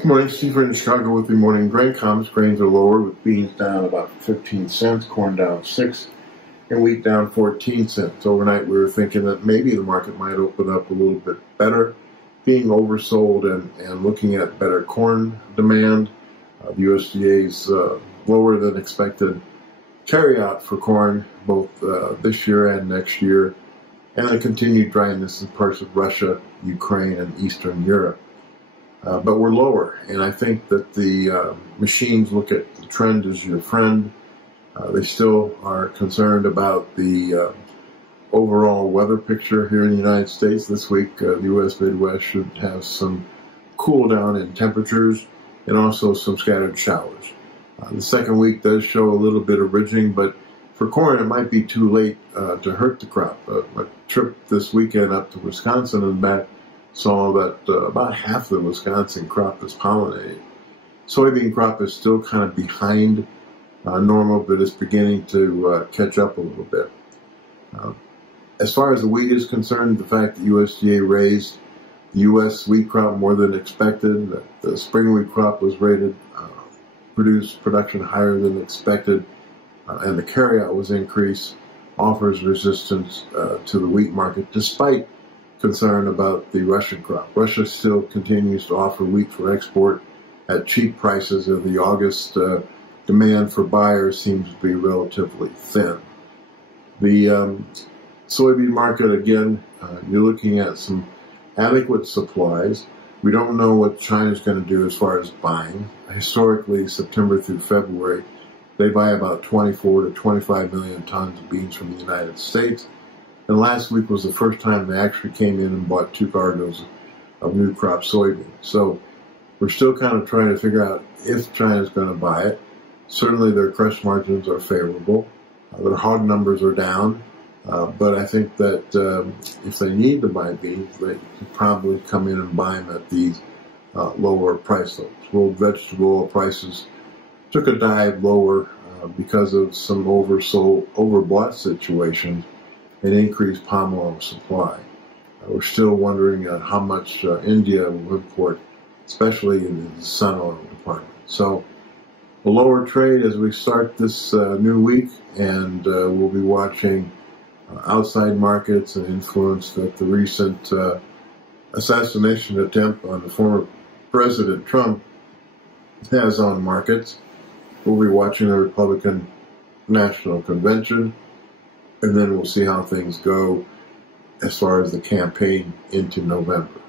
Good morning, Steve in Chicago with the morning grain comments. Grains are lower, with beans down about 15 cents, corn down 6, and wheat down 14 cents. Overnight, we were thinking that maybe the market might open up a little bit better, being oversold and looking at better corn demand. The USDA's lower than expected carryout for corn, both this year and next year, and the continued dryness in parts of Russia, Ukraine, and Eastern Europe. But we're lower, and I think that the machines look at the trend as your friend. They still are concerned about the overall weather picture here in the United States. This week, the U.S. Midwest should have some cool down in temperatures and also some scattered showers. The second week does show a little bit of ridging, but for corn, it might be too late to hurt the crop. My trip this weekend up to Wisconsin and back saw that about half the Wisconsin crop is pollinated. Soybean crop is still kind of behind normal, but it's beginning to catch up a little bit. As far as the wheat is concerned, the fact that USDA raised the U.S. wheat crop more than expected, that the spring wheat crop was rated, produced production higher than expected, and the carryout was increased, offers resistance to the wheat market, despite concern about the Russian crop. Russia still continues to offer wheat for export at cheap prices, and the August demand for buyers seems to be relatively thin. The soybean market, again, you're looking at some adequate supplies. We don't know what China's going to do as far as buying. Historically, September through February, they buy about 24 to 25 million tons of beans from the United States. And last week was the first time they actually came in and bought 2 cargoes of new crop soybeans. So we're still kind of trying to figure out if China's going to buy it. Certainly their crush margins are favorable. Their hog numbers are down. But I think that if they need to buy beans, they could probably come in and buy them at these lower price levels. World vegetable oil prices took a dive lower because of some overbought situations and increased palm oil supply. We're still wondering how much India will import, especially in the sun oil department. So a lower trade as we start this new week, and we'll be watching outside markets and influence that the recent assassination attempt on the former President Trump has on markets. We'll be watching the Republican National Convention, and then we'll see how things go as far as the campaign into November.